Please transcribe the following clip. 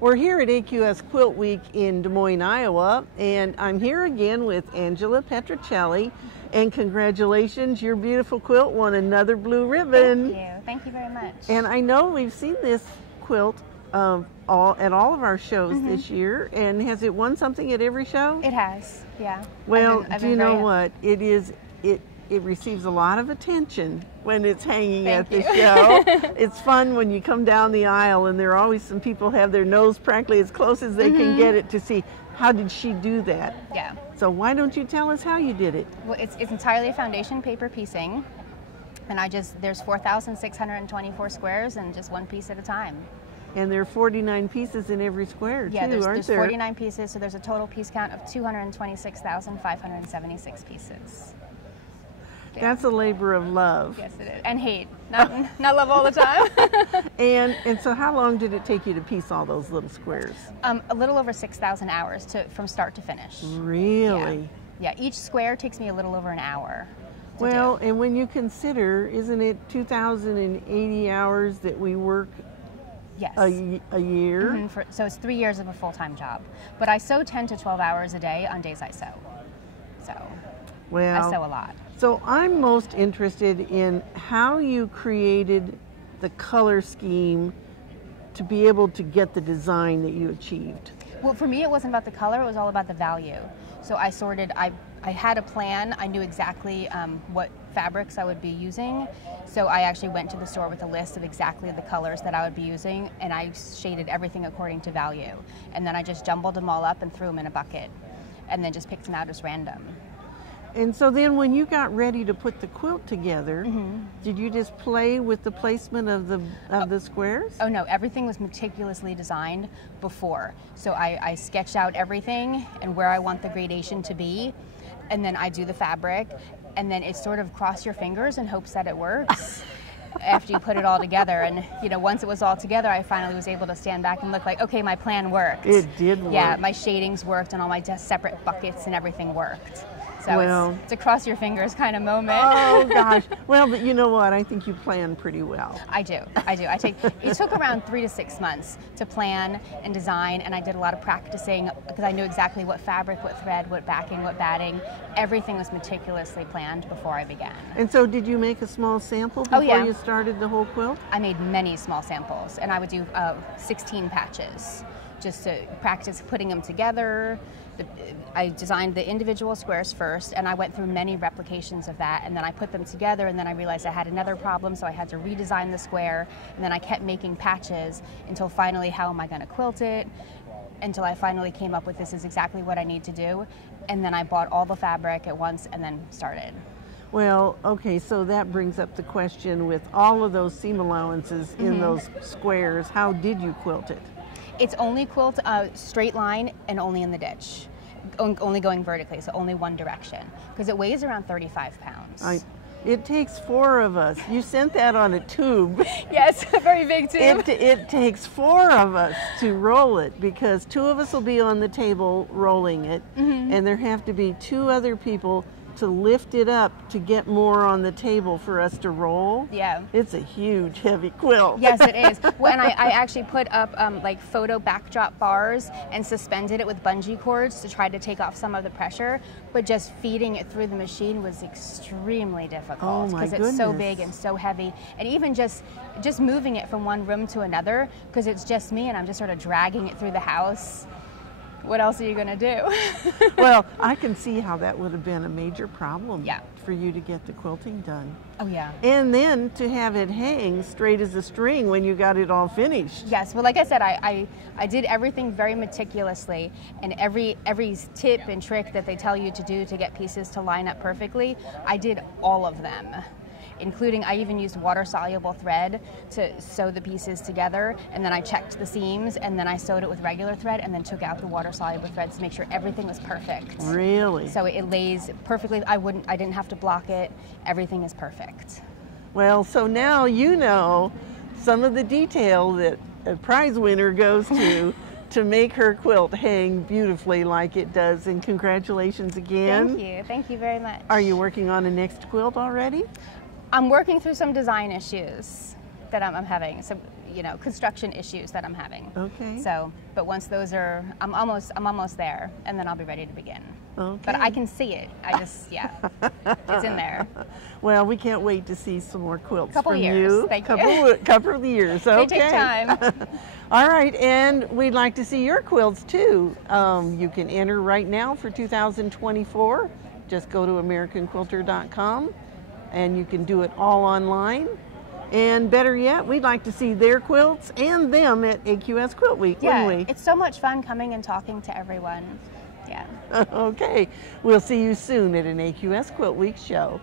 We're here at AQS Quilt Week in Des Moines, Iowa, and I'm here again with Angela Petrocelli. And congratulations, your beautiful quilt won another blue ribbon. Thank you very much. And I know we've seen this quilt at all of our shows this year. And has it won something at every show? It has, yeah. Well, do you know what? It receives a lot of attention when it's hanging at the show. It's fun when you come down the aisle and there are always some people have their nose practically as close as they can get it to see, how did she do that? Yeah. So why don't you tell us how you did it? Well, it's entirely foundation paper piecing, and there's 4,624 squares and just one piece at a time. And there are 49 pieces in every square, yeah, too, there's 49 pieces, so there's a total piece count of 226,576 pieces. Yeah. That's a labor of love. Yes, it is. And hate. Not love all the time. And so how long did it take you to piece all those little squares? A little over 6,000 hours from start to finish. Really? Yeah, each square takes me a little over an hour. Well, and when you consider, isn't it 2,080 hours that we work a year? So it's 3 years of a full-time job. But I sew 10 to 12 hours a day on days I sew. So I sew a lot. So I'm most interested in how you created the color scheme to be able to get the design that you achieved. Well, for me, it wasn't about the color, it was all about the value. So I had a plan, I knew exactly what fabrics I would be using. So I actually went to the store with a list of exactly the colors that I would be using, and I shaded everything according to value. And then I just jumbled them all up and threw them in a bucket, and then just picked them out as random. And so then when you got ready to put the quilt together, did you just play with the placement of the squares? Oh no, everything was meticulously designed before. So I sketch out everything and where I want the gradation to be, and then I do the fabric, and then it's sort of cross your fingers in hopes that it works. After you put it all together, and once it was all together, I finally was able to stand back and look like, okay, my plan worked. It did work. Yeah, my shadings worked and all my separate buckets and everything worked. So it's a cross your fingers kind of moment. Oh gosh. Well, but you know what? I think you plan pretty well. I do. It took around 3 to 6 months to plan and design, and I did a lot of practicing because I knew exactly what fabric, what thread, what backing, what batting. Everything was meticulously planned before I began. And so did you make a small sample before you started the whole quilt? I made many small samples, and I would do 16 patches just to practice putting them together. I designed the individual squares first, and I went through many replications of that, and then I put them together, and then I realized I had another problem, so I had to redesign the square, and then I kept making patches until finally, how am I going to quilt it? Until I finally came up with, this is exactly what I need to do, and then I bought all the fabric at once and then started. Well, okay, so that brings up the question, with all of those seam allowances in those squares, how did you quilt it? It's only quilt straight line and only in the ditch. Only going vertically, so only one direction. Because it weighs around 35 pounds. It takes 4 of us. You sent that on a tube. Yes, a very big tube. It takes 4 of us to roll it, because 2 of us will be on the table rolling it, and there have to be 2 other people to lift it up to get more on the table for us to roll. Yeah. It's a huge, heavy quilt. Yes, it is. Well, and I actually put up like photo backdrop bars and suspended it with bungee cords to try to take off some of the pressure, but just feeding it through the machine was extremely difficult because it's so big and so heavy. And even just moving it from one room to another, because it's just me and I'm just sort of dragging it through the house. What else are you going to do? Well, I can see how that would have been a major problem for you to get the quilting done. Oh, yeah. And then to have it hang straight as a string when you got it all finished. Yes. Well, like I said, I did everything very meticulously, and every tip and trick that they tell you to do to get pieces to line up perfectly, I did all of them. Including, I even used water-soluble thread to sew the pieces together, and then I checked the seams, and then I sewed it with regular thread, and then took out the water-soluble threads to make sure everything was perfect. Really? So it lays perfectly. I didn't have to block it. Everything is perfect. Well, so now you know some of the detail that a prize winner goes to make her quilt hang beautifully like it does, and congratulations again. Thank you very much. Are you working on a next quilt already? I'm working through some design issues that I'm having. So you know, construction issues that I'm having. Okay. So, but once those are, I'm almost there, and then I'll be ready to begin. Okay. But I can see it. I just, yeah, it's in there. Well, we can't wait to see some more quilts Couple from years. you. Thank you. Couple of years. Okay. They take time. All right, and we'd like to see your quilts too. You can enter right now for 2024. Just go to AmericanQuilter.com, and you can do it all online. And better yet, we'd like to see their quilts and them at AQS QuiltWeek, wouldn't we? It's so much fun coming and talking to everyone. Yeah. Okay, we'll see you soon at an AQS QuiltWeek show.